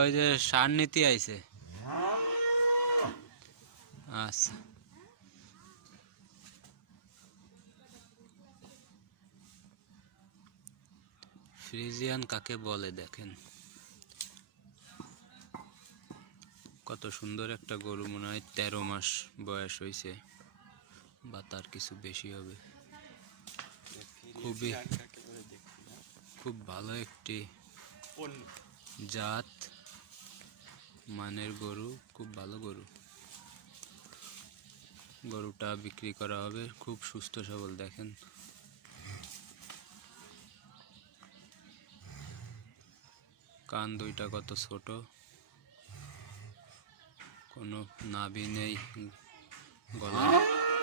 ওই যে সার নীতি আইছে। আচ্ছা, ফ্রিজিয়ান কাকে বলে দেখেন, কত সুন্দর একটা গরু, মনে হয় 13 মাস বয়স হয়েছে বা তার কিছু বেশি হবে। খুব ভালো একটি জাত মানের গরু, খুব ভালো গরু। গরুটা বিক্রি করা হবে, খুব সুস্থ সবল। দেখেন কান দুইটা কত ছোট, কোনো নাভি নেই, গলা